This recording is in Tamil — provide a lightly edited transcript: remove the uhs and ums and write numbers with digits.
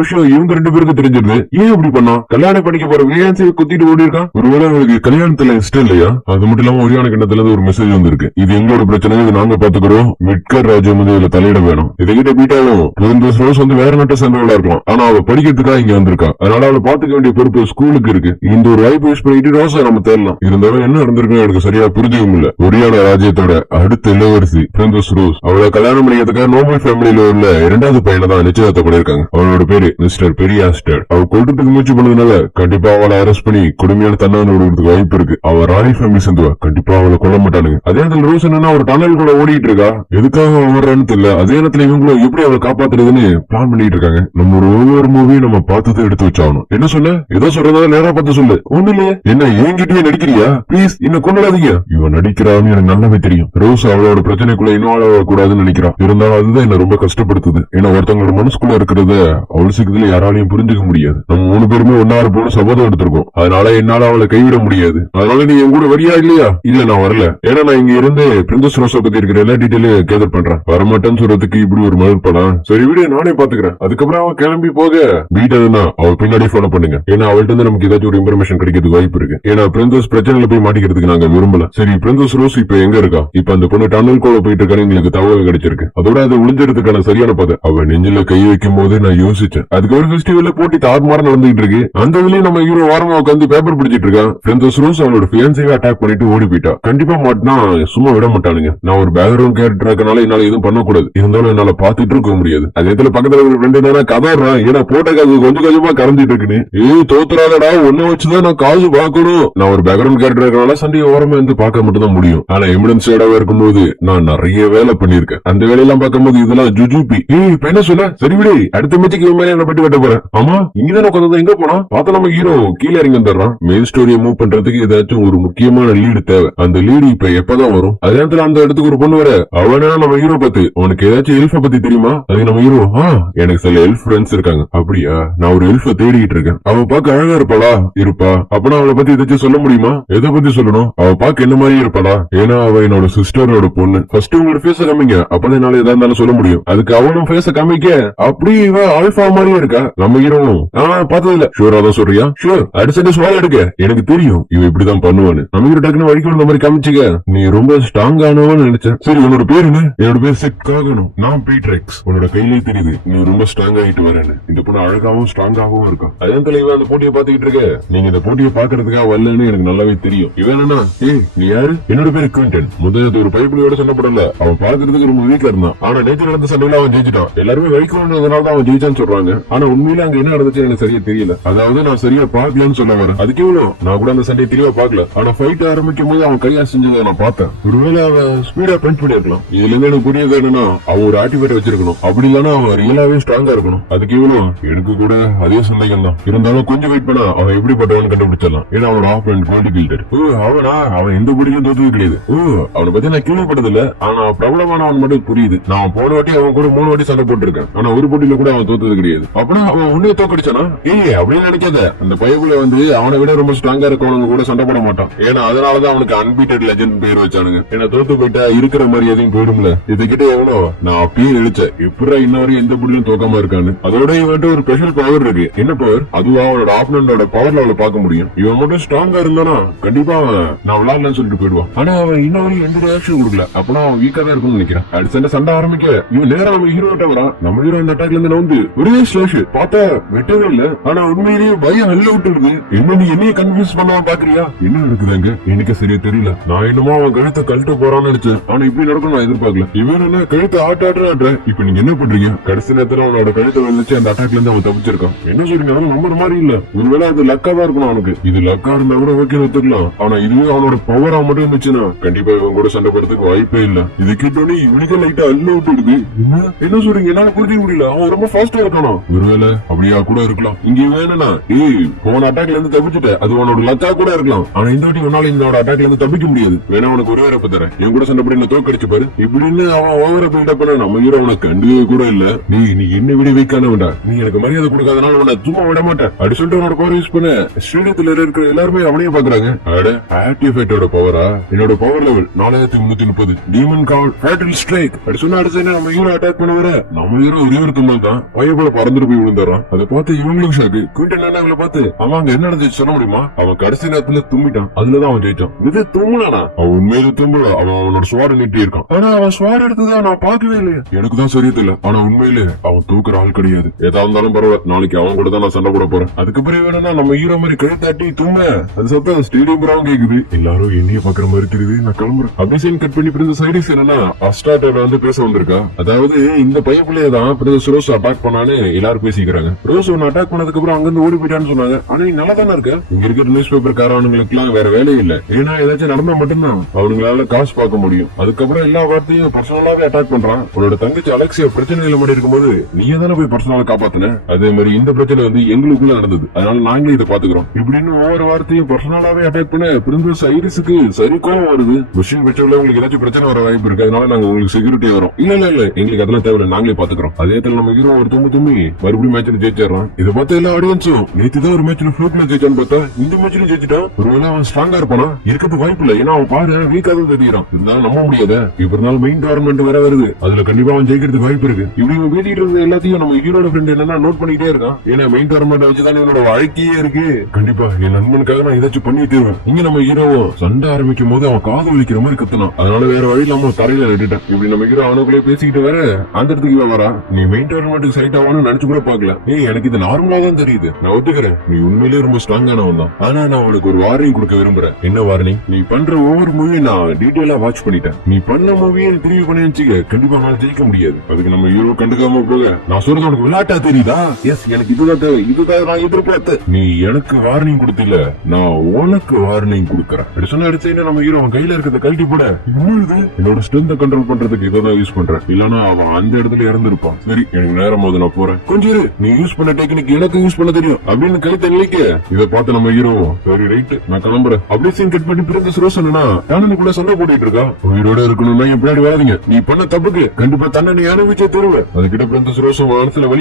விஷயம் இவங்க 2 பேருக்கு தெரிஞ்சிருது. ஏன் இப்படி பண்ணா? கல்யாணம் பண்ணிக்க போற வியான்சியை குத்திட்டு ஓடி இருக்கான். ஒருவேளை அவளுக்கு கல்யாணத்துல இஷ்டம் இல்லையா? அது மட்டும் இல்லாம ஒரியான கிண்ணத்துல ஒரு மெசேஜ் வந்திருக்கு. இது எங்களோட பிரச்சனை, இது நாங்க பாத்துக்கிறோம், மிட்கர் ராஜ்யம் வந்து இதுல தலையிட வேணும். இதைகிட்ட பீட்டாலும் ரோஸ் வந்து வேற நாட்டை சேர்ந்தவளா இருக்கலாம். ஆனா அவ படிக்கிறதுக்காக இங்க வந்திருக்கா. அதனால அவளை பாத்துக்க வேண்டிய பொறுப்பு ஸ்கூலுக்கு இருக்கு. இந்த ஒரு வாய்ப்பு யூஸ் பண்ணிட்டு ரோஸா நம்ம தேடலாம். இருந்தாலும் என்ன நடந்திருக்கு எனக்கு சரியா புரிஞ்சுக்க முடியல. ஒரியான ராஜ்யத்தோட அடுத்த இளவரசி பிரின்சஸ் ரோஸ் அவளை கல்யாணம் பண்ணிக்கிறதுக்காக நோபல் ஃபேமிலியில உள்ள 2வது பையனை தான் நிச்சயத்தை பண்ணிருக்காங்க. அவளோட பேரு மிஸ்டர் பெரியாஸ்டர். அவ கொல்றதுக்கு முயற்சி பண்ணதுனால கண்டிப்பா அவளை அரெஸ்ட் பண்ணி கொடுமையான தண்டனை கொடுக்கறதுக்கு வாய்ப்பு இருக்கு. அவ ராயல் ஃபேமிலி சேர்ந்துவா, கண்டிப்பா அவளை கொல்ல மாட்டானுங்க. அதே நேரத்தில் ரோஸ் என்னன்னா ஒரு டனல் கூட ஓடிட்டு இருக்கா. எதுக்காக வர்றான்னு தெரியல. அதே நேரத்துல இவங்களும் எப்படி அவளை காப்பாத்துறதுன்னு பிளான் பண்ணிட்டு இருக்காங்க. நம்ம ஒவ்வொரு மூவியும் நம்ம பார்த்ததை எடுத்து வச்சாகணும். என்ன சொல்ல? ஏதோ சொல்றதா நேரா பார்த்து சொல்லு. ஒண்ணு இல்லையே. என்ன என்கிட்டயே நடிக்கிறியா? பிளீஸ் என்ன கொண்டாதீங்க. இவன் நடிக்கிறான்னு எனக்கு நல்லாவே தெரியும். ரோஸ் அவளோட பிரச்சனைக்குள்ள இன்வால்வ் ஆகக்கூடாதுன்னு நினைக்கிறான். இருந்தாலும் அதுதான் என்ன ரொம்ப கஷ்டப்படுத்துது. ஏன்னா ஒருத்தவங்களோட மனசுக்குள்ள இருக்கிறத அவ்வளவு சீக்கிரத்துல யாராலையும் புரிஞ்சுக்க முடியாது. நம்ம 3 பேருமே ஒன்னாரு போன சபதம் எடுத்திருக்கோம். அதனால என்னால அவளை கைவிட முடியாது. அதனால நீ என் கூட வரியா இல்லையா? இல்ல நான் வரல. ஏன்னா நான் இங்க இருந்து பிரின்சஸ் ரோஸை பத்தி இருக்கிற எல்லா டீட்டெயிலும் கேதர் பண்றேன். வரமாட்டேன்னு சொல்றதுக்கு இப்படி ஒரு மறுப்பு படம். சரி வீடியோ நானே பாத்துக்கிறேன். அதுக்கப்புறம் அவன் கிளம்பி போக வீட்டதுன்னா அவ பின்னாடி ஃபாலோ பண்ணுங்க. ஏன்னா அவள்கிட்ட இருந்து நமக்கு ஏதாச்சும் ஒரு இன்ஃபர்மேஷன் கிடைக்கிறதுக்கு வாய்ப்பு இருக்கு. ஏன்னா பிரின்சஸ் பிரச்சனையில போய் மாட்டிக்கிறதுக்கு நாங்க விரும்பல. சரி பிரின்சஸ் ரோஸ் இப்ப எங்க இருக்கா? இப்ப அந்த பொண்ணு டனல் கோல போயிட்டு இருக்கான்னு எங்களுக்கு தகவல் கிடைச்சிருக்கு. அதோட அது ஒளிஞ்சதுக்கான சரியான பாதை. அவ நெஞ்சில கை வைக்கும் போது நான் யோசிச்சேன். அதுக்கு ஒரு ஃபெஸ்டிவல்ல போட்டி தாறுமாறு நடந்துட்டு இருக்கு. அந்த இதுலயும் நம்ம ஹீரோ வாரமா உட்காந்து பேப்பர் பிடிச்சிட்டு இருக்கான். பிரின்சஸ் ரோஸ் அவளோட ஃபியான்சியை அட்டாக் பண்ணிட்டு ஓடி போயிட்டா. கண்டிப்பா மாட்டினா சும்மா விட மாட்டானுங்க. நான் ஒரு பேக்ரவுண்ட் கேரக்டர் இருக்கனால என்னால எதுவும் பண்ணக்கூடாது. இருந்தாலும் என்னால பாத்துட்டு இருக்க முடியாது. அதே பக்கத்துல ஒரு ஃப்ரெண்டு தானே கதாடுறான். ஏன்னா போட்ட காசு கொஞ்சம் கொஞ்சமா கறந்துட்டு இருக்குன்னு. தோத்துறாதடா, ஒன்ன வச்சுதான் நான் காசு பாக்கணும். நான் ஒரு பேக்ரவுண்ட் கேரக்டர் இருக்கனால சண்டையை ஓரமா இருந்து பார்க்க மட்டும் தான் முடியும். ஆனா எவிடன்ஸோட இருக்கும்போது நான் நிறைய வேலை பண்ணிருக்கேன். அந்த வேலையெல்லாம் பார்க்கும்போது இதெல்லாம் ஜுஜுபி. இப்ப என்ன சொல்ல? சரி விடு, அடுத்த மேட்சுக்கு மாதிரி என்ன பட்டி வெட்ட போறேன். ஆமா இங்கதான் உட்காந்து எங்க போனா பார்த்தா நம்ம ஹீரோ கீழே இறங்கி வந்துடுறான். மெயின் ஸ்டோரியை மூவ் பண்றதுக்கு ஏதாச்சும் ஒரு முக்கியமான லீடு தேவை. அந்த லீடு இப்ப எப்பதான் வரும்? அதே நேரத்துல அந்த இடத்துக்கு ஒரு பொண்ணு வர. அவனா நம்ம ஹீரோ பத்தி உனக்கு ஏதாச்சும் எல்ஃப பத்தி தெரியுமா? அது நம்ம ஹீரோ எனக்கு சில எல்ஃப் ஃப்ரெண்ட்ஸ் இருக்காங்க. அப்படியா? நான் ஒரு எல்ஃப தேடிட்டு இருக்கேன். அவ பாக்க அழகா இருப்பாளா? இருப்பா. அப்பனா அவளை பத்தி ஏதாச்சும் சொல்ல முடியுமா? எதை பத்தி சொல்லணும்? அவ பாக்க என்ன மாதிரி இருப்பாளா? ஏன்னா அவ என்னோட சிஸ்டரோட பொண்ணு. ஃபர்ஸ்ட் உங்களோட ஃபேஸ காமிங்க, அப்பதான் என்னால ஏதா இருந்தாலும் சொல்ல முடியும். அதுக்கு அவனும் ஃபேஸ காமிக்க அப்படி இவ ஆல்பா மாதிரியே இருக்கா. நம்ம ஹீரோவும் பார்த்தது இல்ல. ஷூரா தான் சொல்றியா? ஷூர். அடுத்த சுவால எடுக்க எனக்கு தெரியும் இவ இப்படிதான் பண்ணுவான்னு. நம்ம ஹீரோ டக்குனு வழிக்கு வந்த மாதிரி காமிச்சுக்க. நீ ரொம்ப ஸ்ட்ராங் ஆனவன்னு நினைச்சேன். சரி உன்னோட பேர் என்ன? என்னோட பேர் செக் ஆகணும். நான் பீட்ரெக்ஸ். உன்னோட கையிலேயே தெரியுது நீ ரொம்ப ஸ்ட்ராங் ஆகிட்டு வரேன்னு. இந்த பொண்ணு அழகாவும் ஸ்ட்ராங்காகவும் இருக்கா. அதே தலைவா அந்த போட்டியை பாத்துக்கிட்டு இருக்க. நீங்க இந்த போட்டியை பாக்குறதுக்காக வரலன்னு எனக்கு நல்லாவே தெரியும். இவன் என்னன்னா நீ யாரு? என்னோட பேரு குவிண்டன். முதல்ல ஒரு பைபிளோட சண்டை போடல. அவன் பாக்குறதுக்கு ரொம்ப வீக்கா இருந்தான். ஆனா நேற்று நடந்த சண்டையில அவன் ஜெயிச்சிட்டான். எல்லாருமே வைக்கணும்ன்றதுனால தான் அவன் ஜெயிச்சான்னு சொல்றாங்க. ஆனா உண்மையில அங்க என்ன நடந்துச்சு எனக்கு சரியா தெரியல. அதாவது நான் சரியா பாக்கலன்னு சொல்ல வரேன். அதுக்கு இவ்வளவு நான் கூட அந்த சண்டையை தெளிவா பாக்கல. ஆனா ஃபைட் ஆரம்பிக்கும் போது அவன் கையா செஞ்சதை நான் பார்த்தேன். ஒருவேளை அவன் ஸ்பீடா பஞ்ச் பண்ணிருக்கலாம். இதுல இருந்து எனக்கு புரியுது என்னன்னா அவன் ஒரு ஆக்டிவேட் வச்சிருக்கணும். அப்படி இல்லன்னா அவன் ரியலாவே ஸ்ட்ராங்கா இருக்கணும். அதுக்கு இவ்வளவு எனக்கு கூட அதே சண்டைகள் தான். இருந்தாலும் கொஞ்சம் வெயிட் பண்ணா அவன் எப்படிப்பட்டவன் கண்டுபிடிச்சிடலாம். ஏன்னா அவனோட ஆப்போனன்ட் குவாலிட்டி பில்டர். அவனா அவன் எந்த பிடிக்கும் தோத்தது கிடையாது. அவனை பத்தி நான் கேள்விப்பட்டதில்ல. ஆனா பிரபலமான அவன் மட்டும் புரியுது. நான் போன வாட்டி அவன் கூட 3 வாட்டி சண்டை போட்டிருக்கேன். ஆனா ஒரு போட்டியில கூட அவன் தோத்தது கிடையாது. அப்படின்னா அவன் உன்னைய தோக்கடிச்சானா? அப்படின்னு நினைக்காத. அந்த பயக்குள்ள வந்து அவனை விட ரொம்ப ஸ்ட்ராங்கா இருக்கவனுங்க கூட சண்டை போட மாட்டான். ஏன்னா அதனாலதான் அவனுக்கு அன்பீட்டட் லெஜண்ட் பேர் வச்சானுங்க. ஏன்னா தோத்து போயிட்டா இருக்கிற மாதிரி எதையும் போயிடும்ல. இதுகிட்ட எவ்வளோ நான் அப்பயே நினைச்சேன் இப்படா இன்னவரையும் எந்த புள்ளியும் தோக்காம இருக்கான்னு. அதோட இவன்ட்டு ஒரு ஸ்பெஷல் பவர் இருக்கு. என்ன பவர்? அதுவா அவனோட ஆப்பனண்டோட பவர்ல அவளை பார்க்க முடியும். இவன் மட்டும் ஸ்ட்ராங்கா இருந்தானா கண்டிப்பா நான் விளையாடலன்னு சொல்லிட்டு போயிடுவான். ஆனா அவன் இன்னவரையும் எந்த ரியாக்ஷன் கொடுக்கல. அப்பனா அவன் வீக்கா தான் இருக்கும்னு நினைக்கிறேன். அடுத்த சண்டை ஆரம்பிக்க இவன் நேரம் நம்ம ஹீரோ கிட்ட வரான். நம்ம ஹீரோ அந்த அட்டாக்ல இருந்து வந்து ஒரே ஸ்லாஷ் பார்த்தா வெட்டவே இல்ல. ஆனா உண்மையிலேயே பயம் அள்ள விட்டுடுது. என்ன நீ என்னைய கன்ஃபியூஸ் பண்ணாம பாக்குறியா? என்ன நடக்குதாங்க எனக்கு சரியா தெரியல. நான் என்னமோ அவன் கழுத்தை கழட்ட போறான்னு நினைச்சேன். ஆனா இப்படி நடக்கும் நான் எதிர்பார்க்கல. இவன் என்ன கழுத்தை ஆட்டாடுற. இப்ப நீங்க என்ன பண்றீங்க? கடைசி நேரத்துல அவனோட கழுத்தை வந்துச்சு. அந்த அட்டாக்ல இருந்து அவன் தப்பிச்சிருக்கான். என்ன சொல்றீங்க? அவன் நம்புற மாதிரி இல்ல. ஒருவேளை அது லக்கா தான் இருக்கணும் அவனுக்கு. இது லக்கா இருந்தா கூட ஓகே ஒத்துக்கலாம். ஆனா இதுவே அவனோட பவரா மட்டும் இருந்துச்சுன்னா கண்டிப்பா இவன் கூட சண்டை போறதுக்கு வாய்ப்பே இல்ல. இது கேட்டோன்னே இவனுக்கு லைட்டா அள்ள விட்டுடுது. என்ன சொல்றீங்க? என்னால புரிஞ்சுக்க முடியல. அவன் ரொம்ப ஃபாஸ்டா இருக்கானா? ஒருவேளை அப்படியா கூட இருக்கலாம். இங்க வேணும்னா போன அட்டாக்ல இருந்து தப்பிச்சுட்ட. அது உனோட லக்கா கூட இருக்கலாம். ஆனா இந்த வாட்டி உன்னால இந்த அட்டாக்ல இருந்து தப்பிக்க முடியாது. வேணா உனக்கு ஒரு வேறப்ப தரேன். என் கூட சண்டை போட்டு தோக்கடிச்சு பாரு. இப்படின்னு அவன் ஓவர பில்டப் பண்ண நம்ம ஹீரோ அவனை கண்டுவே கூட இல்ல. நீ என்ன விட வீக்கானவன்டா. நீ எனக்கு மரியாதை கொடுக்காதனால உன்னை சும்மா விட மாட்டேன். அப்படி சொல்லிட்டு அவனோட பவர் யூஸ் பண்ண ஸ்டேடியத்துல இருக்கிற எல்லாருமே அவனையே பாக்குறாங்க. ஆக்டிவேட்டோட பவரா? என்னோட பவர் லெவல் 4330. டீமன் கால் ஃபேட்டல் ஸ்ட்ரைக். அப்படி சொன்ன அடுத்து நம்ம ஹீரோ அட்டாக் பண்ண வர நம்ம ஹீரோ ஒரே ஒரு தும்மல் தான் பயப்பட பறந்துட்டு போய் விழுந்துறான். அதை பார்த்து இவங்களும் ஷாக்கு. குயின்டன் என்ன இவங்களை பார்த்து அவன் அங்க என்ன நடந்துச்சு சொல்ல முடியுமா? அவன் கடைசி நேரத்துல தும்பிட்டான். அதுலதான் அவன் ஜெயிச்சான். இது தும்புனானா? அவன் உண்மையில தும்பல. அவன் அவனோட ஸ்வாட நீட்டி இருக்கான். ஆனா அவன் ஸ்வாட எடுத்ததான் நான் பாக்கவே இல்லையே. எனக்கு தான் சரியா தெரியல. ஆனா உண்மையிலே அவன் தூக்குற ஆள் கிடையாது. ஏதா இருந்தாலும் பரவாயில்ல, நாளைக்கு அவன் கூட தான் நான் சண்டை போட போறேன். அதுக்கு பிறகு வேணும்னா நம்ம ஹீரோ மாதிரி கை தட்டி தும்ப அது சத்தம் ஸ்டேடியம் புறாவும் கேக்குது. எல்லாரும் என்னைய பாக்குற மாதிரி தெரியுது. நான் கிளம்புறேன். அப்படியே கட் பண்ணி பிரிந்த சைடிஸ் என்னன்னா அஸ்டார்டோட வந்து பேச வந்திருக்கா. அதாவது இந்த பையன் பிள்ளையதான் பிரின்சஸ் ரோஸ் அட்டாக் பண்ணான்னு எல்லாரும் பேசிக்கிறாங்க. ரோஸ் ஒன்னு அட்டாக் பண்ணதுக்கு அப்புறம் அங்கிருந்து ஓடி போயிட்டான்னு சொன்னாங்க. ஆனா நீ நல்லா தானே இருக்க. இங்க இருக்கிற நியூஸ் பேப்பர் காரவனுங்களுக்கு எல்லாம் வேற வேலையே இல்ல. ஏன்னா ஏதாச்சும் நடந்தா மட்டும்தான் அவனுங்களால காசு பார்க்க முடியும். அதுக்கப்புறம் எல்லா வார்த்தையும் பர்சனலாவே அட்டாக் பண்றான். உன்னோட தங்கச்சி அலெக்சியா பிரச்சனையில மாட்டி இருக்கும்போது நீயே தானே போய் பர்சனலா காப்பாத்தின. அதே மாதிரி இந்த பிரச்சனை வந்து எங்களுக்குள்ள நடந்தது. அதனால நாங்களே இதை பாத்துக்கிறோம். இப்படின்னு ஒவ்வொரு வார்த்தையும் பர்சனலாவே அட்டாக் பண்ண பிரின்சஸ் ஐரிஸுக்கு சரி கோவம் வருது. மிஷின் பெற்றோர்ல உங்களுக்கு ஏதாச்சும் பிரச்சனை வர வாய்ப்பு இருக்கு. அதனால நாங்க உங்களுக்கு செக்யூரிட்டி வரோம். இல்ல எங்களுக்கு அதெல்லாம் தேவை, நாங்களே பாத்துக்கிறோம். அதே இடத்துல நம்ம ஹீரோ ஒரு தும்பி மறுபடியும் மேட்ச்ல ஜெயிச்சிடறான். இதை பார்த்த எல்லா ஆடியன்ஸும் நேத்து தான் ஒரு மேட்ச்ல ஃப்ளூக்ல ஜெயிச்சான்னு பார்த்தா இந்த மேட்ச்ல ஜெயிச்சிட்டான். ஒருவேளை அவன் ஸ்ட்ராங்கா இருப்பானா? இருக்கிறது வாய்ப்பு இல்ல. ஏன்னா அவன் பாரு வீக்கா தான் தெரியுறான். இருந்தாலும் நம்ப முடியாத. இப்ப இருந்தாலும் மெயின் டோர்னமெண்ட் வேற வருது. அதுல கண்டிப்பா அவன் ஜெயிக்கிறதுக்கு வாய்ப்பு இருக்கு. இப்படி இவன் பேசிட்டு இருந்த எல்லாத்தையும் நம்ம ஹீரோட ஃப்ரெண்ட் என்னன்னா நோட் பண்ணிட்டே இருக்கான். ஏன்னா மெயின் டோர்னமெண்ட் வச்சுதான் என்னோட வாழ்க்கையே இருக்கு. கண்டிப்பா என் நண்பனுக்காக நான் ஏதாச்சும் பண்ணி தருவேன். இங்க நம்ம ஹீரோவோ சண்டை ஆரம்பிக்கும் போது அவன் காது வலிக்கிற மாதிரி கத்துனான். அதனால வேற வழி இல்லாம தரையில நட்டுட்டான். இப்படி நம்ம ஹீரோ அவனுக்குள்ளே பேசிக்கிட்டு வேற அந்த இடத்துக்கு இவன் வரா. நீ மெயின் டோர்னமெண்ட் சைட் ஆவான்னு நினைச்சு கூட பாக்கல. எனக்கு இது நார்மலா தான் தெரியுது. நான் ஒத்துக்கிறேன், நீ உண்மையிலேயே ரொம்ப ஸ்ட்ராங்கானவன் தான். ஆனா நான் உனக்கு ஒரு வார்னிங் கொடுக்க விரும்புறேன். என்ன வார்னிங்? நீ பண்ற ஒவ்வொரு மூவியும் நான் டீடைலா வாட்ச் பண்ணிட்டேன். நீ பண்ண மூவியை திரும்பி பண்ணி வச்சுக்க கண்டிப்பா நான் ஜெயிக்க முடியாது. அதுக்கு நம்ம ஹீரோ கண்டுக்காம போக. நான் சொல்றது உனக்கு விளையாட்டா தெரியுதா? எஸ், எனக்கு இதுதான் தேவை. இதுதான் நான் எதிர்பார்த்தேன். நீ எனக்கு வார்னிங் கொடுத்தில, நான் உனக்கு வார்னிங் கொடுக்கறேன். சொன்ன அடுத்த நம்ம ஹீரோ அவன் கையில இருக்கிறத கழட்டி போட. என்னோட ஸ்ட்ரென்த் கண்ட்ரோல் பண்றதுக்கு இதான் யூஸ் பண்றேன். இல்லன்னா அவன் அந்த இடத்துல இறந்துருப்பான். சரி, எனக்கு நேரம் போது நான் போறேன். கொஞ்சம் இரு, நீ யூஸ் பண்ண டெக்னிக் எனக்கு யூஸ் பண்ண தெரியும் அப்படின்னு கழுத்த நிலைக்க. இதை பார்த்து நம்ம ஹீரோ சரி ரைட் நான் கிளம்புறேன் அப்படியே சீன் கட் பண்ணி பிரின்சஸ் ரோஸ் கூட சண்டை போட்டுட்டு இருக்கா. உயிரோட இருக்கணும்னா என் பின்னாடி வராதீங்க. நீ பண்ண தப்புக்கு கண்டிப்பா தன்னை நீ அனுபவிச்சே தருவேன். அதுக்கிட்ட பிரின்சஸ் ரோஸ் மனசுல வெளியே